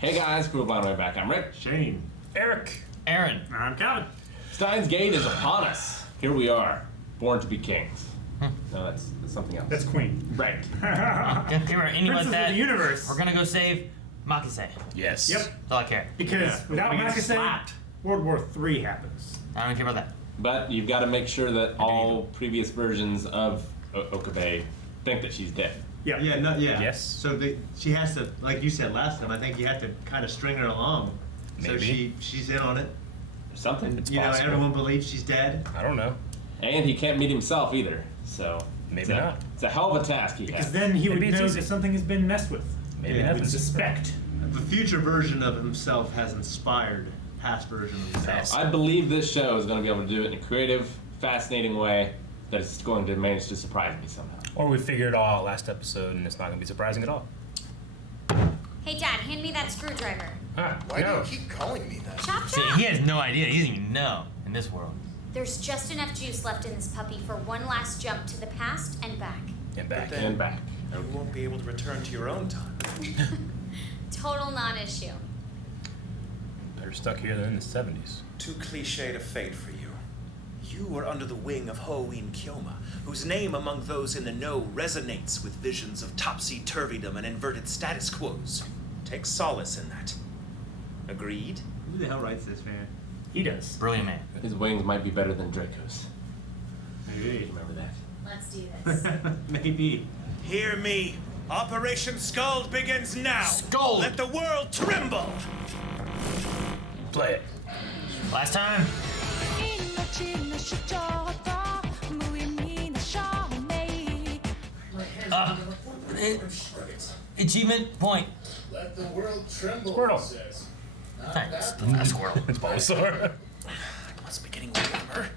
Hey guys, we're on the way back. I'm Rick. Shane. Eric. Aaron. I'm Calvin. Steins Gate is upon us. Here we are, born to be kings. No, that's something else. That's Queen. Right. If there were any like Princess that, of the universe. we're gonna go save Makise. Yes. Yep. That's all I care. Because without We get Makise, slapped. World War III happens. I don't care about that. But you've got to make sure that all previous versions of Okabe think that she's dead. Yep. Yeah. Yes. So she has to, like you said last time, I think you have to kind of string her along. So Maybe. she's in on it. Something. It's You know, possible. everyone believes she's dead. I don't know. And he can't meet himself either. So Maybe not. It's a hell of a task he Because has. then he would Maybe it's know easy. that something has been messed with. Maybe Yeah, He would nothing. suspect. The future version of himself has inspired past version of himself. Nice. I believe this show is going to be able to do it in a creative, fascinating way that is going to manage to surprise me somehow. Or we figured it all out last episode and it's not going to be surprising at all. Hey, Dad, hand me that screwdriver. Ah, Why no. do you keep calling me that? Chop, See, chop. he has no idea. He doesn't even know in this world. There's just enough juice left in this puppy for one last jump to the past and back. And back. But then- And back. You won't be able to return to your own time. Total non-issue. Better stuck here than in the 70s. Too cliched a fate for you. You were under the wing of Hoin Kyoma, whose name among those in the know resonates with visions of topsy-turvydom and inverted status quos. Take solace in that. Agreed? Who the hell writes this, man? He does. Brilliant man. His wings might be better than Draco's. Maybe. Remember that. Let's do this. Maybe. Hear me. Operation Scald begins now. Scald! Let the world tremble. Play it. Last time. Achievement point. Let the world tremble, Squirtle. he says. Thanks. Not a squirrel. It's Bulbasaur. Must be getting warmer.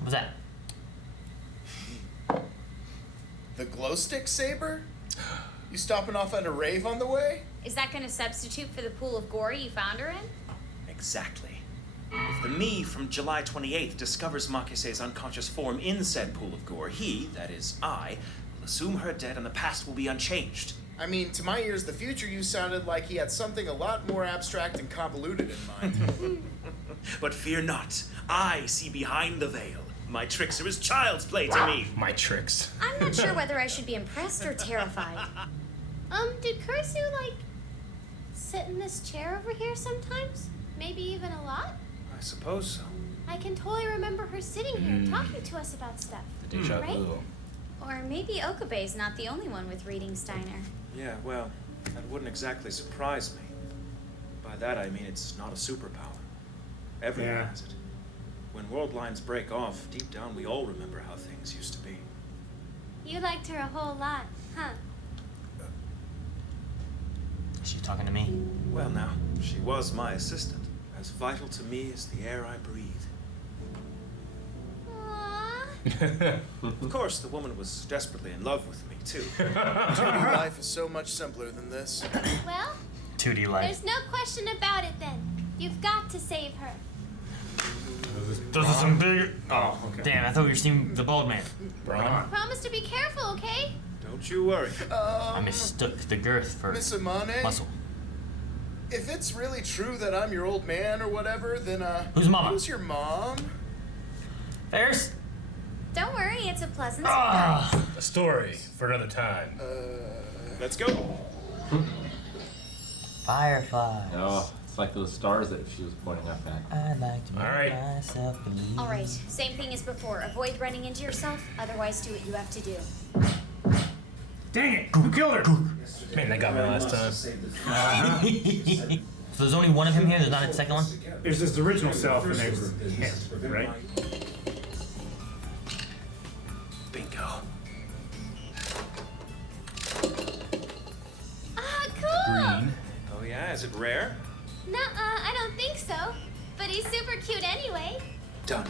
What's that? The glow stick saber? You stopping off at a rave on the way? Is that going to substitute for the pool of gore you found her in? Exactly. If the me from July 28th discovers Makise's unconscious form in said pool of gore, he, that is I, will assume her dead and the past will be unchanged. I mean, to my ears, the future you sounded like he had something a lot more abstract and convoluted in mind. But fear not, I see behind the veil. My tricks are as child's play to me. My tricks. I'm not sure whether I should be impressed or terrified. Did Kursu, sit in this chair over here sometimes? Maybe even a lot? I suppose so. I can totally remember her sitting here talking to us about stuff. The deja Right? vu. Or maybe Okabe's not the only one with reading Steiner. Yeah, well, that wouldn't exactly surprise me. By that I mean it's not a superpower. Everyone Yeah. has it. When world lines break off, deep down we all remember how things used to be. You liked her a whole lot, huh? Is she talking to me? Well now, she was my assistant, as vital to me as the air I breathe. Aww. Of course, the woman was desperately in love with me, too. 2D life is so much simpler than this. Well, 2D life. there's no question about it then. You've got to save her. Those are some big. Oh, okay. Damn, I thought we were seeing the bald man. Braun. Promise to be careful, okay? Don't you worry. I mistook the girth for Miss Amane, muscle. if it's really true that I'm your old man or whatever, then, Who's mama? who's your mom? Ferris? Don't worry, it's a pleasant surprise. Ah! A story for another time. Let's go. Fireflies. Oh, it's like those stars that she was pointing up at. I like to make All right. myself believe. All right, same thing as before. Avoid running into yourself, otherwise do what you have to do. Dang it! Who killed her? Man, that got me last time. So there's only one of him here, there's not a second one? There's this original self and there's him, right? Bingo. Ah, cool! Green. Oh yeah, is it rare? Nuh-uh, I don't think so. But he's super cute anyway. Done.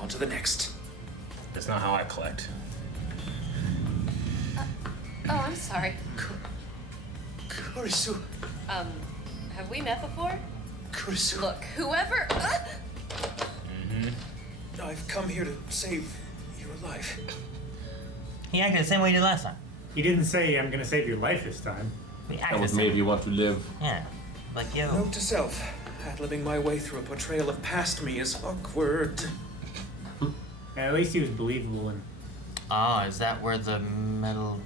On to the next. That's not how I collect. Oh, I'm sorry. Kurisu. Have we met before? Kurisu. Look, whoever. I've come here to save your life. He acted the same way he did last time. He didn't say, I'm gonna save your life this time. He That acted the was same. maybe you want to live. Yeah. Like you. Note to self. Ad-libbing my way through a portrayal of past me is awkward. And at least he was believable and Oh, is that where the metal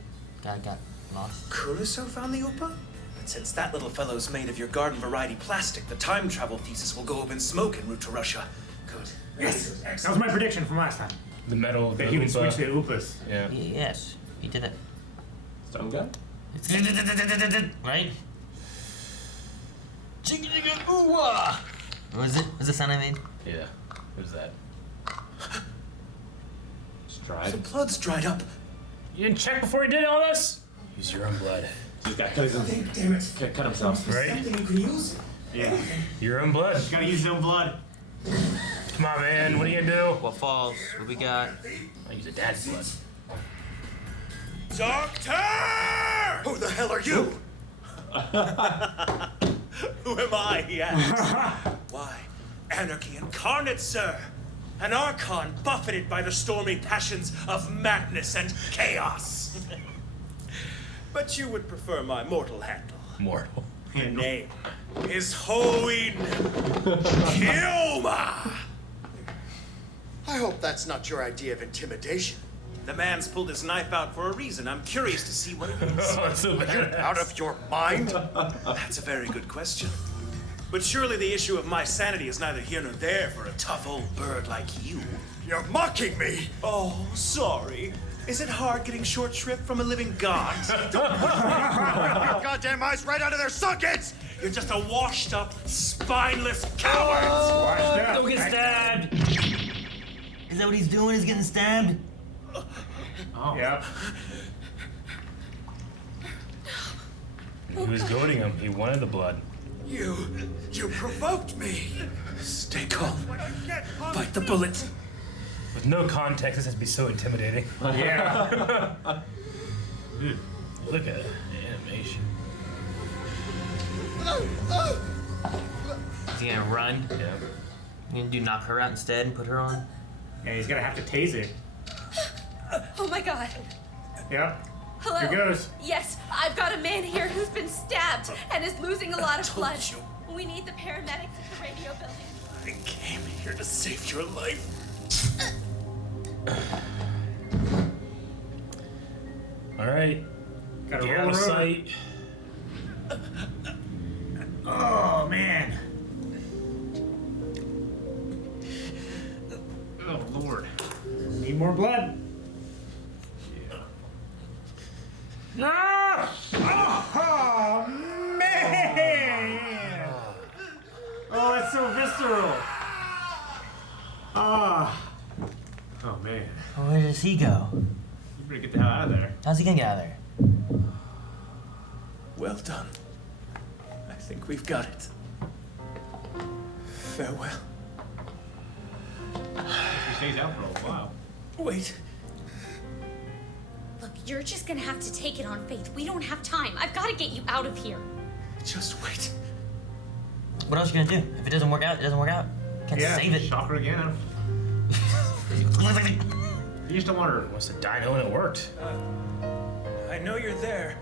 guy got lost? Kuruso found the Upa? But since that little fellow's made of your garden variety plastic, the time travel thesis will go up in smoke en route to Russia. Good. yes, that was my prediction from last time. The metal. That the he would Oompa. switch to Upas. Yeah. Yes, he did it. Stun gun? Right? Chicka-chicka-ooh-wah! What was it? What was the sound I made? Yeah. What is that? Stride. The blood's dried up. You didn't check before you did all this? Use your own blood. He's got cut himself. Right? Yeah. Your own blood. Gotta use his own blood. Come on, man. What are you gonna do? What falls? What we got? I use a dad's blood. Doctor! Who the hell are you? Who am I, he asks. Why, anarchy incarnate, sir. An archon buffeted by the stormy passions of madness and chaos. But you would prefer my mortal handle. Mortal. Your name is Hoin Kioma. I hope that's not your idea of intimidation. The man's pulled his knife out for a reason. I'm curious to see what it is. Oh, it's so bad. Out of your mind? That's a very good question. But surely the issue of my sanity is neither here nor there for a tough old bird like you. You're mocking me! Oh, sorry. Is it hard getting short shrift from a living god? Your goddamn eyes right out of their sockets! You're just a washed up, spineless coward! Washed up. Don't get stabbed! Is that what he's doing? He's getting stabbed? Yep. He was goading him. He wanted the blood. You provoked me. Stay calm. Bite the bullet. With no context, this has to be so intimidating. Yeah. Dude, look at it. The animation. Is he gonna run? Yeah. You gonna do knock her out instead and put her on? Yeah, he's gonna have to tase it. Oh my god. Yep. Hello. Here goes. Yes, I've got a man here who's been stabbed and is losing a lot of told blood. you. We need the paramedics at the radio building. I came here to save your life. All right. Gotta Get roll out of her over. sight. Oh man. Oh, Lord. Need more blood. Ah! Oh man! Oh, it's so visceral. Ah. Oh man. Where does he go? You better get the hell out of there. How's he gonna get out of there? Well done. I think we've got it. Farewell. He stays out for a while. Wait. Look, you're just gonna have to take it on faith. We don't have time. I've gotta get you out of here. Just wait. What else are you gonna do? If it doesn't work out, it doesn't work out. Can't Yeah. save it. Shock her again. You just don't want her. Wants to die knowing it worked. I know you're there.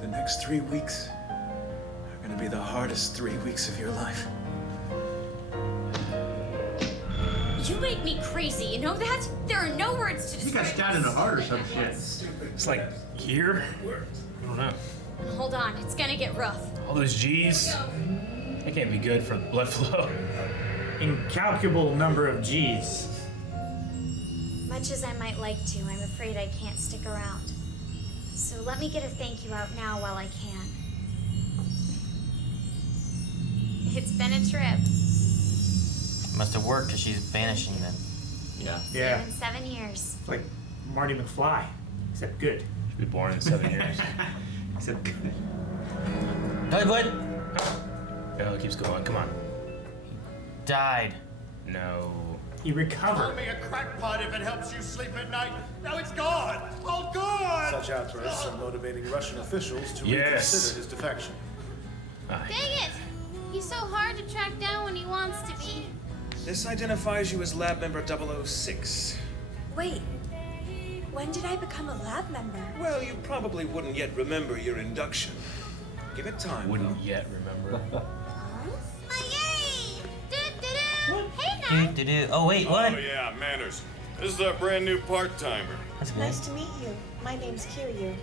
The next 3 weeks are gonna be the hardest 3 weeks of your life. You make me crazy, you know that? There are no words to He got describe stabbed in the heart or some shit. It's like here. I don't know. Hold on, it's gonna get rough. All those G's. That can't be good for blood flow. Incalculable number of G's. Much as I might like to, I'm afraid I can't stick around. So let me get a thank you out now while I can. It's been a trip. Must have worked because she's vanishing then. Yeah. Yeah. In 7 years. It's like Marty McFly, except good. Should be born in 7 years. Except good. What? No, it keeps going. Come on. Died. No. He recovered. Me a crackpot if it helps you sleep at night. Now it's gone. All gone. Such outbursts are motivating Russian officials to Yes. reconsider his defection. Dang it! He's so hard to track down when he wants to be. This identifies you as lab member 006. Wait. When did I become a lab member? Well, you probably wouldn't yet remember your induction. Give it time. Wouldn't yet remember. Yay! Hey, Nat. Do-do-do. Oh, wait, what? Oh yeah, Manners. This is our brand new part-timer. That's good. Nice to meet you. My name's Kiryu.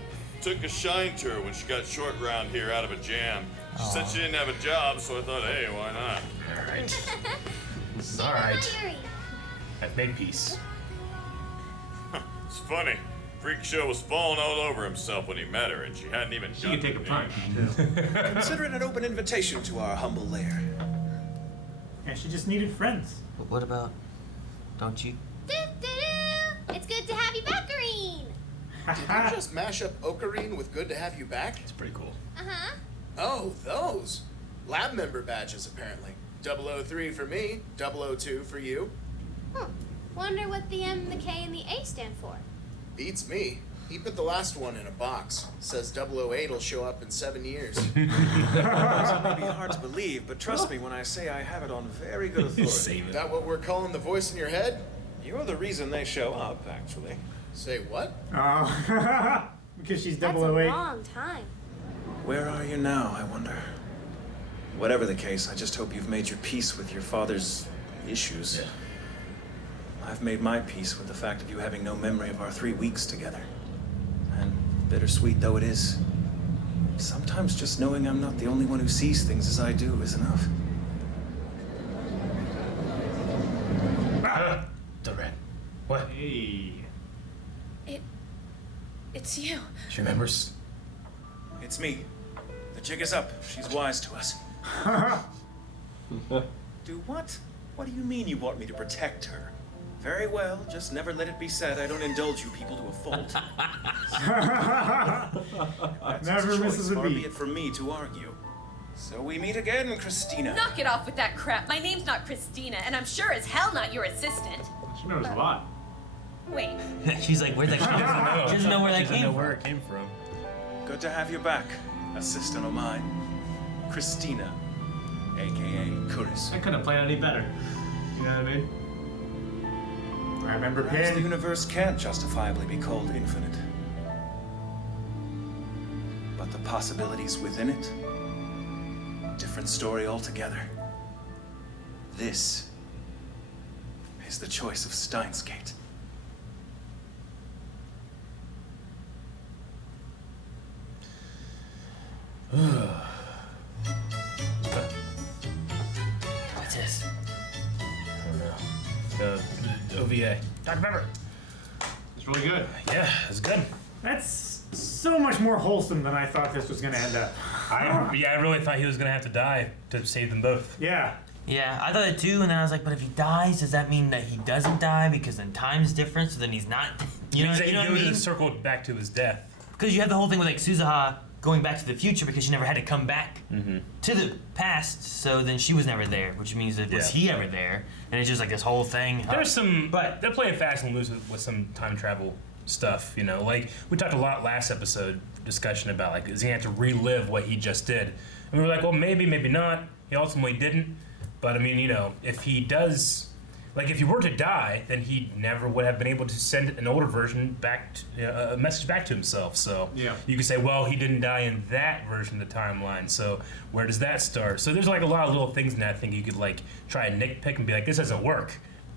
Took a shine tour when she got short round here out of a jam. She said she didn't have a job, so I thought, hey, why not? Alright. Shame Alright. on Yuri. I've made peace. It's funny. Freak Show was falling all over himself when he met her, and she hadn't even She can done take a the punch, name. too. Consider it an open invitation to our humble lair. And she just needed friends. But what about... Don't you? Do-do-do. It's good to have you back, Green. Did you just mash up Ocarine with Good to Have You Back? It's pretty cool. Uh-huh. Oh, those. Lab member badges, apparently. 003 for me, 002 for you. Huh. Wonder what the M, the K, and the A stand for. Beats me. He put the last one in a box. Says 008 will show up in 7 years. It may be hard to believe, but trust me when I say I have it on very good authority. Save Is it. that what we're calling the voice in your head? You're the reason they show up, actually. Say what? Oh, because she's That's 008. a long time. Where are you now, I wonder? Whatever the case, I just hope you've made your peace with your father's issues. Yeah. I've made my peace with the fact of you having no memory of our 3 weeks together. And bittersweet though it is, sometimes just knowing I'm not the only one who sees things as I do is enough. The red. What? Hey. It's you. She remembers? It's me. The jig is up. She's wise to us. Do what? What do you mean you want me to protect her? Very well, just never let it be said I don't indulge you people to a fault. That's Never its misses choice, a far be beat. it from me to argue. So we meet again, Christina. Knock it off with that crap. My name's not Christina, and I'm sure as hell not your assistant. She remembers a lot. Wait, She's like, where'd that come from? She doesn't know where that She doesn't came know from. where it came from. Good to have you back, assistant of mine. Christina, aka Kuris. I couldn't plan any better. You know what I mean? I remember Perhaps the Pin. universe can't justifiably be called infinite. But the possibilities within it, different story altogether. This is the choice of Steins Gate. What's this? The OVA. I remember. It's really good. Yeah, it's good. That's so much more wholesome than I thought this was going to end up. I really thought he was gonna have to die to save them both. Yeah. Yeah, I thought it too, and then I was like, but if he dies, does that mean that he doesn't die because then time's different, so then he's not... You know, He you know what I goes mean? and circled back to his death. Because you have the whole thing with like Suzuha going back to the future because she never had to come back to the past, so then she was never there, which means that was Yeah. he ever there? And it's just like this whole thing. There's some, But- they're playing fast and loose with some time travel stuff, you know. Like, we talked a lot last episode, discussion about, like, is he going to have to relive what he just did? And we were like, well, maybe, maybe not. He ultimately didn't. But, I mean, you know, if he does, like, if he were to die, then he never would have been able to send an older version back, to, a message back to himself. So Yeah. you could say, well, he didn't die in that version of the timeline. So where does that start? So there's, like, a lot of little things in that I think you could, like, try and nitpick and be like, this doesn't work.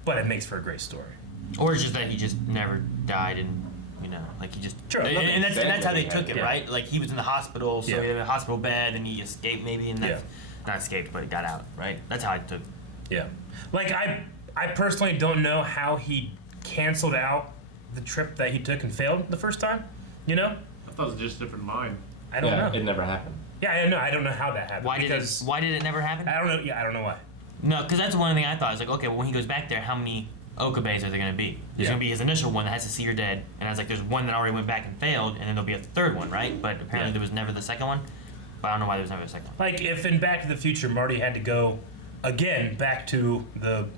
But it makes for a great story. Or it's just that he just never died and, you know, like he just... Sure, and that's how they took it, yeah. right? Like he was in the hospital, so Yeah. he had a hospital bed and he escaped maybe and that's... Not escaped, but he got out, right? That's how I took it. Yeah. Like, I personally don't know how he canceled out the trip that he took and failed the first time, you know? I thought it was just a different mind. I don't know. It never happened. Yeah, I know. I don't know how that happened. Why because did it never happen? I don't know. Yeah, I don't know why. No, because that's one thing I thought. I was like, okay, well, when he goes back there, how many Okabes are there going to be? There's going to be his initial one that has to see her dead, and I was like, there's one that already went back and failed, and then there'll be a third one, right? But apparently there was never the second one. But I don't know why there was never a second one. Like, if in Back to the Future Marty had to go again back to the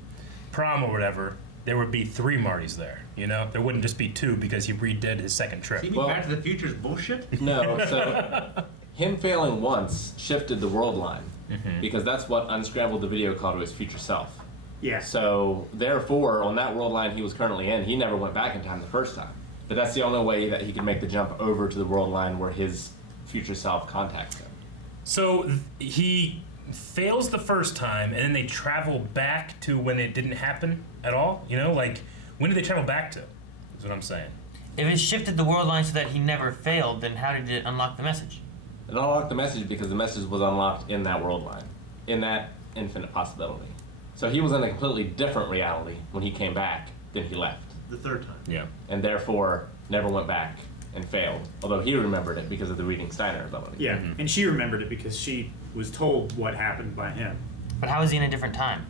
prom or whatever, there would be 3 Martys there, you know? There wouldn't just be 2 because he redid his second trip. See, Back to the Future is bullshit? No, so him failing once shifted the world line because that's what unscrambled the video call to his future self. Yeah. So therefore, on that world line he was currently in, he never went back in time the first time. But that's the only way that he could make the jump over to the world line where his future self contacts him. So he fails the first time, and then they travel back to when it didn't happen at all. You know, like when did they travel back to? Is what I'm saying. If it shifted the world line so that he never failed, then how did it unlock the message? It unlocked the message because the message was unlocked in that world line, in that infinite possibility. So he was in a completely different reality when he came back than he left. The third time. Yeah. And therefore never went back and failed. Although he remembered it because of the reading Steiner ability. Yeah, and she remembered it because she was told what happened by him. But how is he in a different time?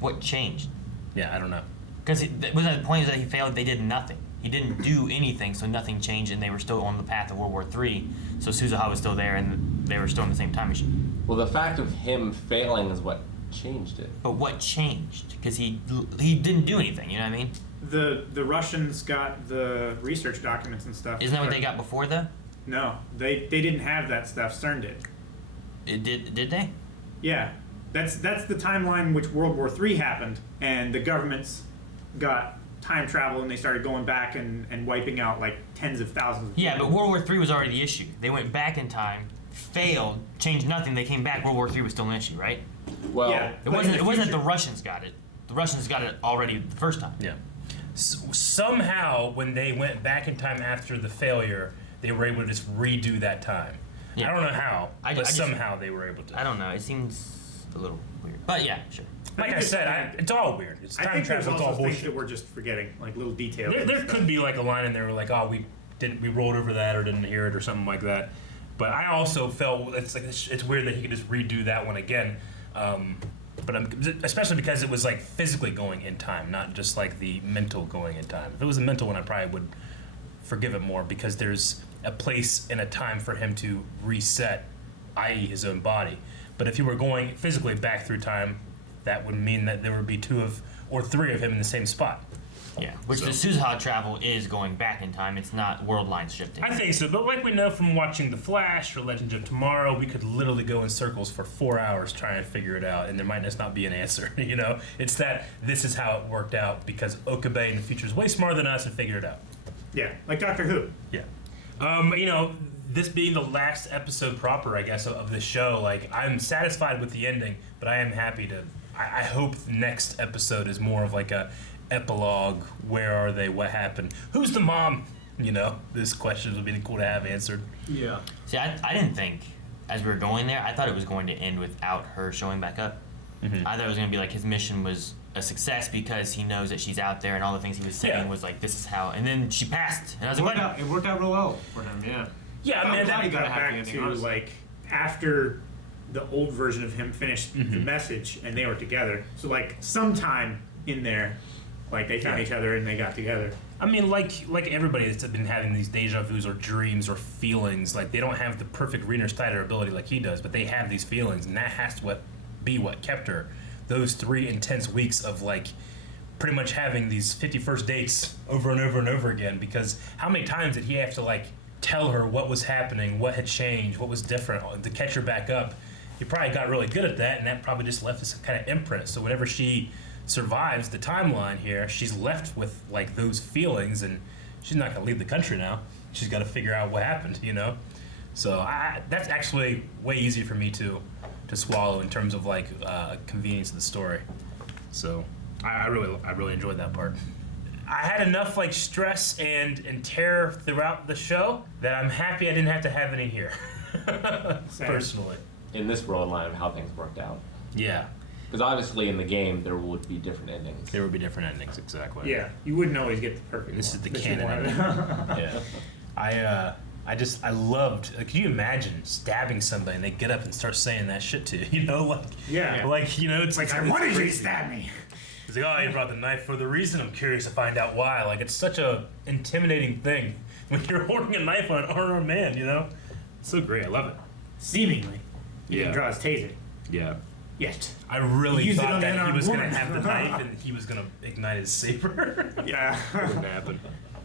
What changed? Yeah, I don't know. Because was that the point that he failed? They did nothing. He didn't do anything, so nothing changed, and they were still on the path of World War III. So Suzuha was still there, and they were still in the same time machine. Well, the fact of him failing is what changed it. But what changed? Because he didn't do anything. You know what I mean? The Russians got the research documents and stuff. Isn't that what they got before though? No, they didn't have that stuff. Stern did. It did they? Yeah, that's the timeline in which World War III happened, and the governments got time travel and they started going back and wiping out like tens of thousands of Yeah, people. but World War III was already the issue. They went back in time, failed, changed nothing. They came back. World War III was still an issue, right? Well, yeah, It wasn't the Russians got it. The Russians got it already the first time. Yeah. Somehow, when they went back in time after the failure, they were able to just redo that time. Yeah. I don't know how, but just- somehow they were able to. I don't know. It seems a little weird. But yeah, sure. Like I said, it's all weird. It's I time think there's travel. It's all also things bullshit. that we're just forgetting, like little details. There could be like a line in there where like, oh, we rolled over that or didn't hear it or something like that. But I also felt it's weird that he could just redo that one again. Especially because it was like physically going in time, not just like the mental going in time. If it was a mental one, I probably would forgive it more because there's a place and a time for him to reset, i.e. his own body. But if you were going physically back through time, that would mean that there would be 2 or 3 of him in the same spot. Yeah, which the Suzuha travel is going back in time. It's not world lines shifting. I think so, but like we know from watching The Flash or Legends of Tomorrow, we could literally go in circles for 4 hours trying to figure it out, and there might just not be an answer. You know, it's that this is how it worked out because Okabe in the future is way smarter than us and figured it out. Yeah, like Doctor Who. Yeah. You know, this being the last episode proper, I guess, of the show, like I'm satisfied with the ending, but I am happy to. I hope the next episode is more of like a epilogue. Where are they? What happened? Who's the mom? You know, these questions would be cool to have answered. Yeah. See, I didn't think, as we were going there, I thought it was going to end without her showing back up. Mm-hmm. I thought it was going to be like his mission was a success because he knows that she's out there and all the things he was saying was like, this is how, and then she passed. And I was like, what? It worked out real well for him, yeah. Yeah, I mean, that got back to like after the old version of him finished the message and they were together. So like sometime in there, like they found each other and they got together. I mean, like everybody that's been having these deja vus or dreams or feelings, like they don't have the perfect Riener Steiner ability like he does, but they have these feelings, and that has to be what kept her those 3 intense weeks of like pretty much having these 51st dates over and over and over again. Because how many times did he have to like tell her what was happening, what had changed, what was different to catch her back up? He probably got really good at that, and that probably just left us kind of imprint. So whenever she survives the timeline here, she's left with like those feelings, and she's not gonna leave the country now. She's got to figure out what happened, you know. So that's actually way easier for me to swallow in terms of like convenience of the story. So I really enjoyed that part. I had enough like stress and terror throughout the show that I'm happy I didn't have to have any here. Personally, in this world line of how things worked out. Yeah. Because obviously in the game there would be different endings. There would be different endings, exactly. Yeah, you wouldn't always get the perfect This one. is the This canon one. ending. Yeah. I loved. Like, can you imagine stabbing somebody and they get up and start saying that shit to you? You know, like like you know, it's like I wanted you to stab me. It's like, oh, you brought the knife for the reason. I'm curious to find out why. Like, it's such a intimidating thing when you're holding a knife on an unarmed man. You know, it's so great. I love it. Seemingly, he didn't draw his taser. Yeah. Yet. I really He used it thought on that an he was going to unarmed have the woman. knife and he was going to ignite his saber. Yeah. Wouldn't happen.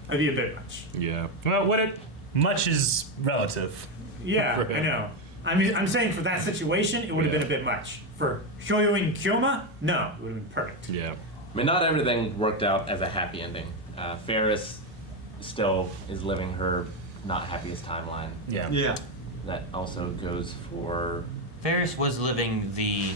That'd be a bit much. Yeah. Well, much is relative. Yeah, For him. I know. I'm saying for that situation, it would have been a bit much. For Shoyo and Kyoma, no, it would have been perfect. Yeah. I mean, not everything worked out as a happy ending. Ferris still is living her not happiest timeline. Yeah. Yeah. that also goes for. Ferris was living the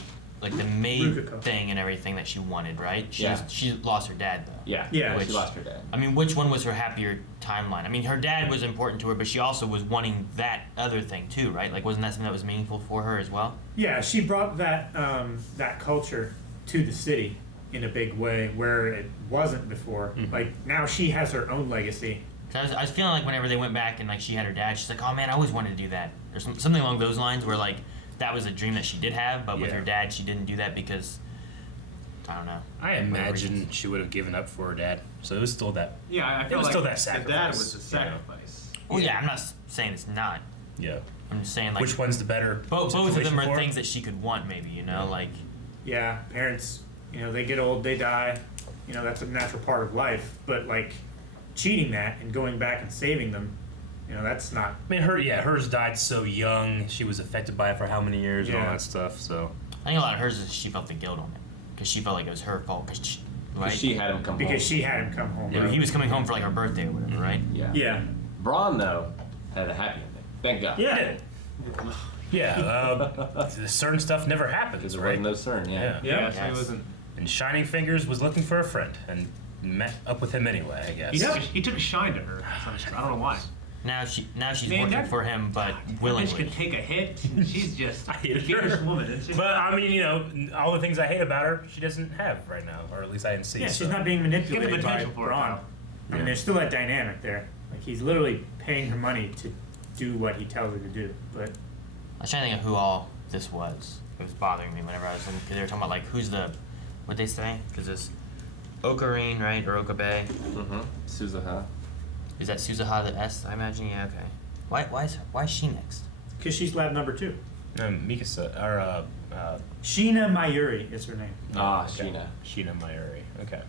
maid Ruka thing and everything that she wanted, right? Yeah. She lost her dad though. Yeah, Yeah, she lost her dad. I mean, which one was her happier timeline? I mean, her dad was important to her, but she also was wanting that other thing too, right? Like, wasn't that something that was meaningful for her as well? Yeah, she brought that that culture to the city in a big way where it wasn't before. Like now she has her own legacy. 'Cause I was feeling like whenever they went back and like she had her dad, she's like, oh man, I always wanted to do that, or something along those lines, where like that was a dream that she did have, but with Yeah. her dad, she didn't do that because I don't know. I imagine she would have given up for her dad. So it was still that. Yeah, I It feel was like still that the sacrifice. dad was the you know? sacrifice. Well, yeah, I'm not saying it's not. Yeah. I'm just saying like Which one's the better? both of them situation are for her? things that she could want, maybe, you know, like. Yeah, parents, they get old, they die. That's a natural part of life. But like cheating that and going back and saving them, that's not. I mean, hers died so young. She was affected by it for how many years and all Yeah. that stuff. So I think a lot of hers is she felt the guilt on it because she felt like it was her fault right? She had him come home. Because she had him come home. Yeah, right? he was coming home for like her birthday or whatever, right? Yeah. Yeah. Braun though had a happy ending. Thank God. Yeah. yeah, certain stuff never happens, Because there right? wasn't no CERN. Yeah. Yeah. So he wasn't. And Shining Fingers was looking for a friend and met up with him anyway, I guess. He took a shine to her. I don't know why. Now she's Man, working that- for him, but That bitch willingly. can take a hit. She's just I a hate fierce her. woman, isn't she? But I mean, all the things I hate about her, she doesn't have right now, or at least I didn't see. Yeah, so. she's not being manipulated by potential for it, Braun. I mean, there's still that dynamic there. Like he's literally paying her money to do what he tells her to do. But I was trying to think of who all this was. It was bothering me whenever I was looking, because they were talking about like who's the, what they say? Because it's Ocarine, right, or Okabe. Mm-hmm. Suzuha. Is that Suzuha the S? I imagine. Yeah. Okay. Why is she next? because she's lab number 2. Mikasa, or Sheena Mayuri is her name. okay. Sheena. Sheena Mayuri. Okay.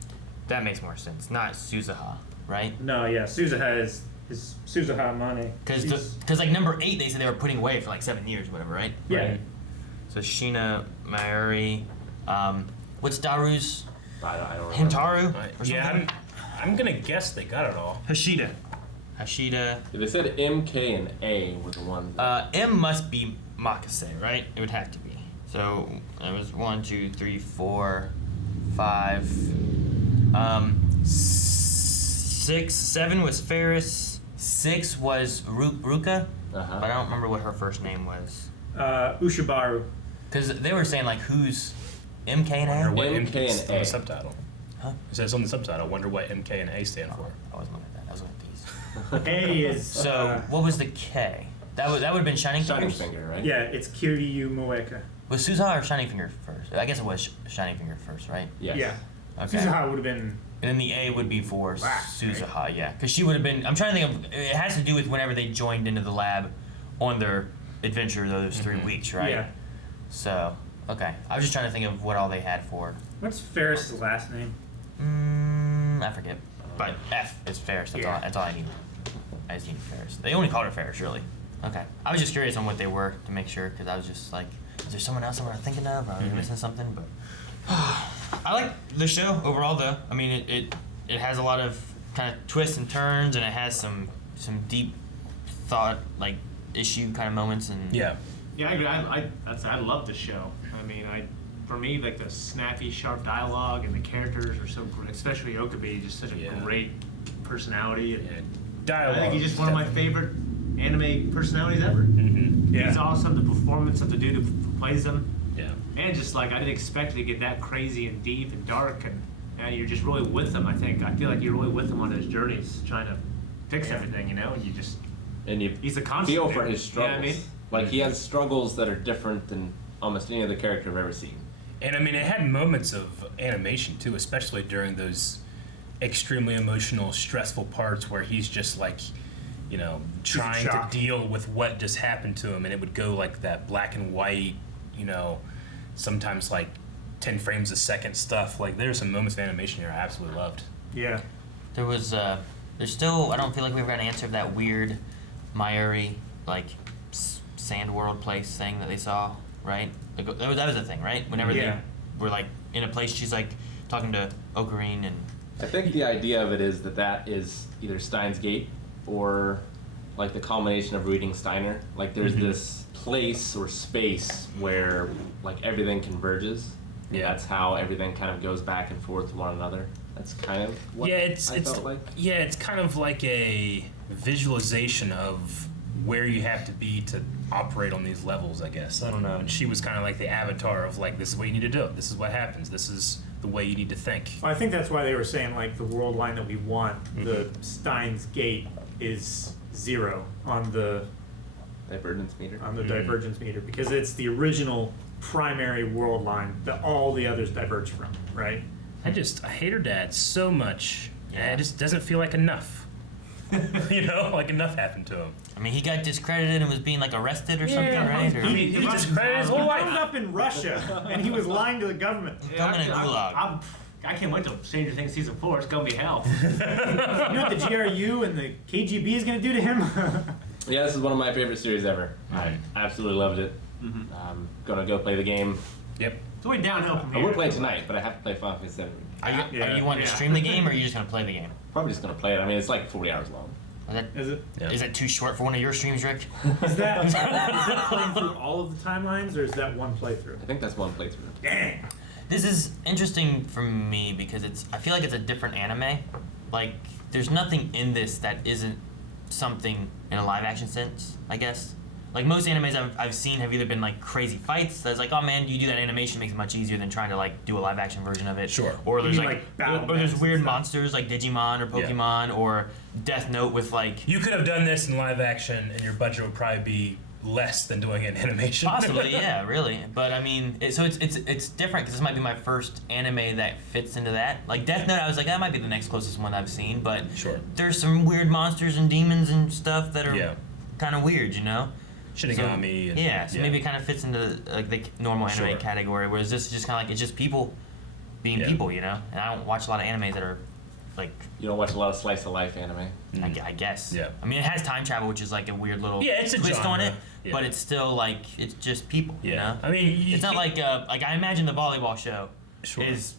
That makes more sense. Not Suzuha, right? No, yeah, Suzuha is Suzuha Mane. Because like number 8, they said they were putting away for like 7 years, whatever, right? Yeah. Right. So Sheena Mayuri. What's Daru's? I don't remember. Hintaru? Or Yeah, something? I'm gonna guess they got it all. Hashida. Yeah, they said M, K, and A were the ones. M must be Makase, right? It would have to be. So it was 1, 2, 3, 4, 5. 6, 7 was Ferris. 6 was Ruka. Uh-huh. But I don't remember what her first name was. Ushibaru. Because they were saying like who's MK and Wonder A? what M, K, and on A. the subtitle. Huh? It says on the subtitle. Wonder what MK and A stand for. I wasn't looking at that. I was looking at these. A is So what was the K? That would have been Shining Shining Fingers. Finger, right? yeah, it's Kiryu Moeka. Was Suzuha or Shining Finger first? I guess it was Shining Finger first, right? Yes. Yeah. Okay. Suzuha would have been. And then the A would be for Black, Suzuha, yeah. Because she would have been. I'm trying to think of. It has to do with whenever they joined into the lab on their adventure those 3 weeks, right? Yeah. So, okay. I was just trying to think of what all they had for. What's Ferris's last name? I forget. But F is Ferris. That's, Yeah. all, that's all I need. I just need Ferris. They only called her Ferris, really. Okay. I was just curious on what they were to make sure, because I was just like, is there someone else I'm not thinking of? Or am I missing something? But I like the show overall, though. I mean, it has a lot of kind of twists and turns, and it has some deep thought, like issue kind of moments, and Yeah. Yeah, I agree. I love the show. I mean, for me, like the snappy, sharp dialogue and the characters are so great. Especially Okabe, just such a Yeah. great personality. And Yeah. I Dialogue. think he's just one of my favorite anime personalities ever. Mm-hmm. Yeah. He's awesome. The performance of the dude who plays him, Yeah. and just like I didn't expect it to get that crazy and deep and dark, and you're just really with him. I feel like you're really with him on his journeys, trying to fix everything. And you just And you he's a constant. feel for man. his You know what struggles. I mean? Like he has struggles that are different than almost any other character I've ever seen. And I mean, it had moments of animation too, especially during those extremely emotional, stressful parts where he's just like, trying to shock. deal with what just happened to him, and it would go like that black and white, sometimes like 10 frames a second stuff. Like there's some moments of animation here I absolutely loved. Yeah. there was there's still, I don't feel like we ever got an answer of that weird Mayuri like sand world place thing that they saw, right? Like that was a thing, right? Whenever Yeah. they were like in a place, she's like talking to Ocarine and I think the idea of it is that is either Steins Gate or like the culmination of reading Steiner. Like there's this place or space where like everything converges. Yeah. That's how everything kind of goes back and forth to one another. That's kind of what it's felt like. Yeah, it's kind of like a visualization of where you have to be to operate on these levels, I guess. I don't know. And she was kind of like the avatar of like, this is what you need to do. This is what happens. This is the way you need to think. Well, I think that's why they were saying like the world line that we want, the Steins Gate, is 0 on the Divergence meter. divergence meter, because it's the original primary world line that all the others diverge from, right? I hate her dad so much. Yeah. It just doesn't feel like enough. You know, like enough happened to him. I mean, he got discredited and was being like arrested or something, right? Or, He discredited his whole He life. wound up in Russia, and he was lying to the government. Thrown in a gulag. I can't wait till Stranger Things season 4. It's gonna be hell. You know what the GRU and the KGB is going to do to him? Yeah, this is one of my favorite series ever. I absolutely loved it. I'm gonna go play the game. Yep. It's way downhill from I here. will play tonight, but I have to play Final Fantasy VII. Are you wanting to stream the game, or are you just gonna play the game? Probably just gonna play it. I mean, it's like 40 hours long. Is it? Yeah. Is it too short for one of your streams, Rick? Is that playing through all of the timelines, or is that one playthrough? I think that's one playthrough. Dang! This is interesting for me because I feel like it's a different anime. Like, there's nothing in this that isn't something in a live action sense, I guess. Like, most animes I've seen have either been like crazy fights that's like, oh man, you do that animation makes it much easier than trying to like do a live action version of it. Sure. Or there's You mean, like, like, battle or there's nets weird and stuff? monsters like Digimon or Pokemon or Death Note with like. You could have done this in live action, and your budget would probably be less than doing it in animation. Possibly, yeah, really. But I mean, it's different because this might be my first anime that fits into that. Like Death Note, I was like, that might be the next closest one I've seen. But Sure. there's some weird monsters and demons and stuff that are Yeah. kind of weird, you know. Shinigami. And, Yeah, so maybe it kind of fits into like the normal anime Sure. category, whereas this is just kind of like it's just people being Yeah. people, you know. And I don't watch a lot of animes that are like You don't watch a lot of slice of life anime. I guess. Yeah. I mean, it has time travel, which is like a weird little Yeah, it's a twist on genre. it, Yeah. but it's still like it's just people. Yeah. You know? I mean, It's not like I imagine the volleyball show Sure. is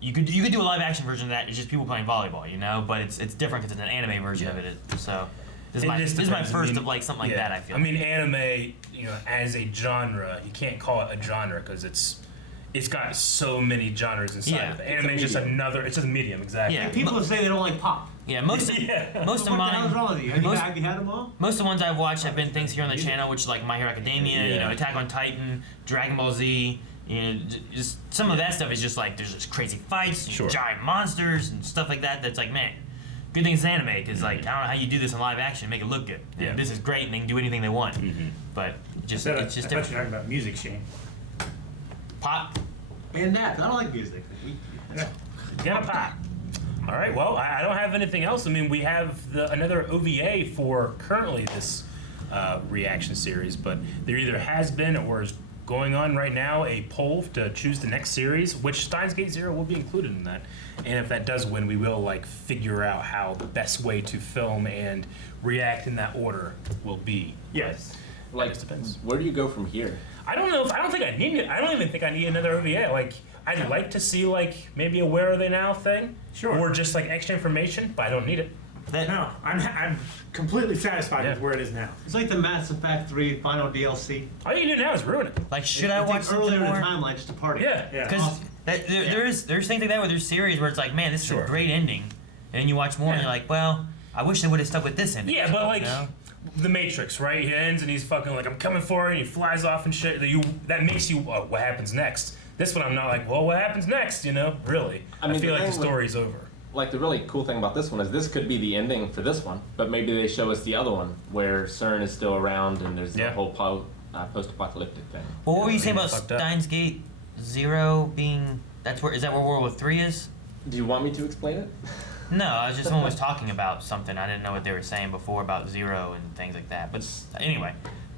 you could do a live action version of that. It's just people playing volleyball, you know. But it's different because it's an anime version of it. So this It is just my depends. first I mean, of like something like yeah. that. I feel. I mean, anime, you know, as a genre, you can't call it a genre because it's got so many genres inside Yeah. of it. Anime is just another. It's just a medium, exactly. Yeah. People say they don't like pop. Yeah, most of Yeah. most of What the mine. hell's wrong with you? Have most- you had them all? Most of the ones I've watched have been things here on the channel, which is like My Hero Academia, you Yeah. know, Attack on Titan, Dragon Ball Z. You know, just some of that stuff is just like there's just crazy fights, Sure. giant monsters, and stuff like that. That's like, man, good thing it's anime because like I don't know how you do this in live action, make it look good. And Yeah. this is great, and they can do anything they want. But just I it's just thought you were different. talking about music, Shane. Pop. And that. I don't like music. Yeah, pop. All right. Well, I don't have anything else. I mean, we have another OVA for currently this reaction series, but there either has been or is going on right now a poll to choose the next series, which Steins Gate Zero will be included in that. And if that does win, we will like figure out how the best way to film and react in that order will be. Yes. Like, just depends. where do you go from here? I don't know. I don't think I need it. I don't even think I need another OVA. Like, I'd like to see like maybe a Where Are They Now thing, Sure. or just like extra information, but I don't need it. No, I'm completely satisfied Yeah. with where it is now. It's like the Mass Effect 3 final DLC. All you can do now is ruin it. Like, should I watch something earlier in more? the timeline just to party? Yeah. Yeah. Because there's things like that where there's series where it's like, man, this is Sure. a great ending, and then you watch more and you're like, well, I wish they would have stuck with this ending. Yeah, but like you know? the Matrix, right? He ends and he's fucking like, I'm coming for you, and he flies off and shit. That makes you, oh, what happens next? This one, I'm not like, well, what happens next? You know, really. I mean, feel the like the thing with- story's over. Like, the really cool thing about this one is this could be the ending for this one, but maybe they show us the other one where CERN is still around and there's Yeah. the whole post-apocalyptic thing. Well, what were you saying about fucked up. Steins Gate Zero being? Is that where World War 3 is? Do you want me to explain it? No, I was just someone was talking about something. I didn't know what they were saying before about Zero and things like that. But anyway,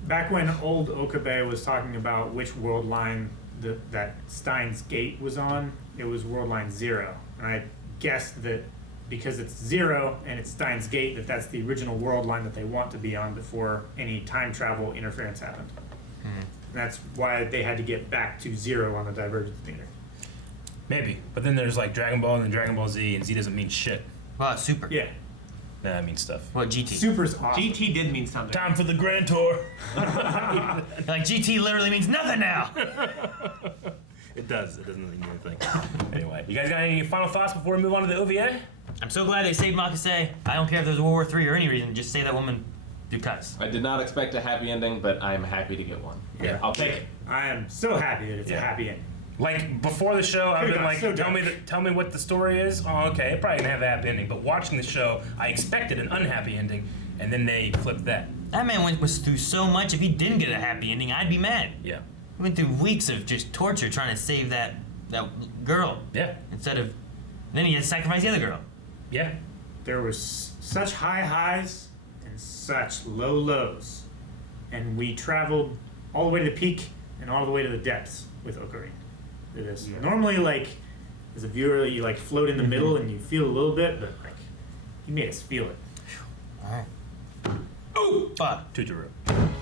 Back when old Okabe was talking about which world line that Steins Gate was on, it was world line 0. And I guessed that because it's 0 and it's Steins Gate, that's the original world line that they want to be on before any time travel interference happened. And that's why they had to get back to 0 on the divergence meter. Maybe. But then there's like Dragon Ball and then Dragon Ball Z, and Z doesn't mean shit. well, it's Super. Yeah. Nah, that means stuff. What, GT? Super's awesome. GT did mean something. Time for the Grand Tour. Like, GT literally means nothing now. It does. It doesn't really mean anything. Anyway, you guys got any final thoughts before we move on to the OVA? I'm so glad they saved Makase. I don't care if there's World War III or any reason, just save that woman because. I did not expect a happy ending, but I'm happy to get one. Yeah. I'll take it. I am so happy that it's a happy ending. Like before the show, I've been like, so tell me what the story is. Oh, okay, it probably gonna have a happy ending. But watching the show, I expected an unhappy ending, and then they flipped that. That man was through so much. If he didn't get a happy ending, I'd be mad. Yeah. He went through weeks of just torture trying to save that girl. Yeah. Instead of, then he had to sacrifice the other girl. Yeah. There was such high highs and such low lows, and we traveled all the way to the peak and all the way to the depths with Ocarina. It is normally like, as a viewer, you like float in the middle and you feel a little bit, but like he made us feel it. Oh, fuck. Tuturu.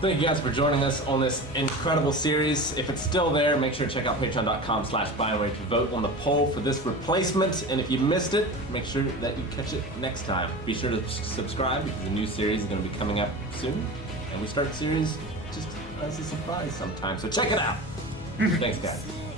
Thank you guys for joining us on this incredible series. If it's still there, make sure to check out patreon.com/Binary to vote on the poll for this replacement. And if you missed it, make sure that you catch it next time. Be sure to subscribe because the new series is going to be coming up soon. And we start the series just as a surprise sometimes. So check it out. Thanks, guys.